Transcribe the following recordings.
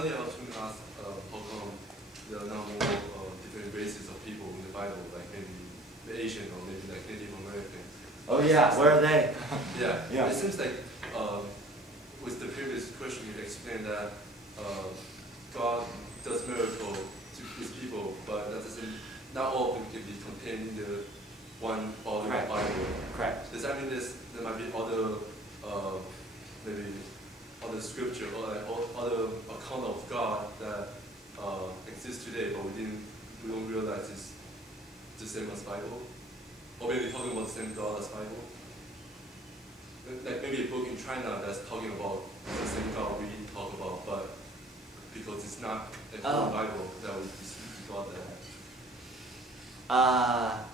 earlier I was going to ask how come there are now more different races of people in the Bible, like maybe the Asian or maybe like Native American. Oh yeah, where are they? Yeah. Yeah. It seems like with the previous question you explained that God does miracle to his people, but that doesn't, not all of them can be contained in the one volume of Bible. Correct. Does that mean there might be other maybe other scripture or like other account of God that exists today, but we don't realize it's the same as Bible, or maybe talking about the same God as Bible? Like maybe a book in China that's talking about the same God we talk about, but because it's not a full Bible, that would be God that.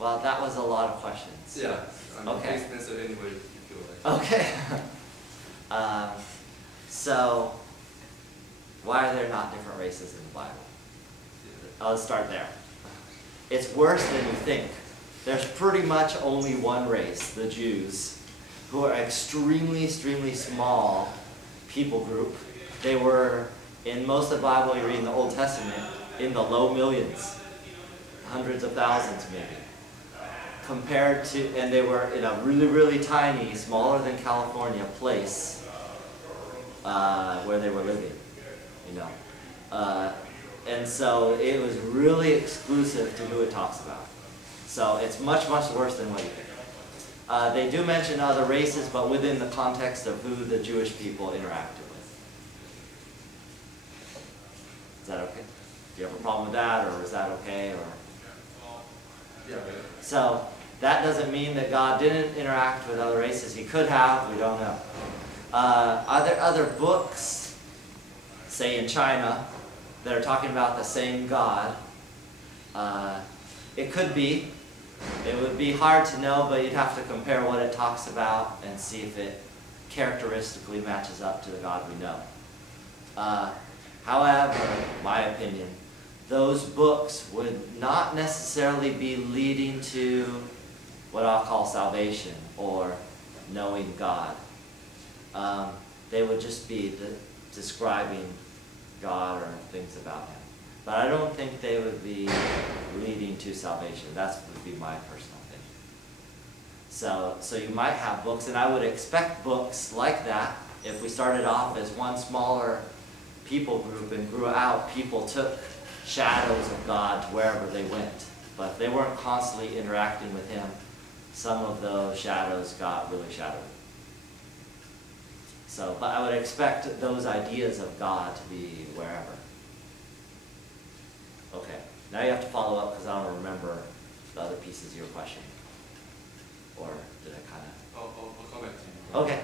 Well, that was a lot of questions. Yeah. I mean, okay. Please answer anyway you feel like. Okay. So, why are there not different races in the Bible? I'll start there. It's worse than you think. There's pretty much only one race, the Jews, who are extremely, extremely small people group. They were, in most of the Bible you read in the Old Testament, in the low millions, hundreds of thousands maybe. Compared to, and they were in a really, really tiny, smaller than California place where they were living, you know. And so it was really exclusive to who it talks about. So it's much, much worse than what you think. They do mention other races, but within the context of who the Jewish people interacted with. Is that okay? Do you have a problem with that, or is that okay? Or yeah. So that doesn't mean that God didn't interact with other races. He could have. We don't know. Are there other books, say in China, that are talking about the same God? It could be. It would be hard to know, but you'd have to compare what it talks about and see if it characteristically matches up to the God we know. However, my opinion, those books would not necessarily be leading to what I'll call salvation or knowing God. They would just be describing God or things about Him. But I don't think they would be leading to salvation. That would be my personal opinion. So you might have books, and I would expect books like that. If we started off as one smaller people group and grew out, people took shadows of God to wherever they went. But if they weren't constantly interacting with Him, some of those shadows got really shadowy. So, but I would expect those ideas of God to be wherever. Okay, now you have to follow up because I don't remember the other pieces of your question. Or did I kind of? I'll come back to you. Okay.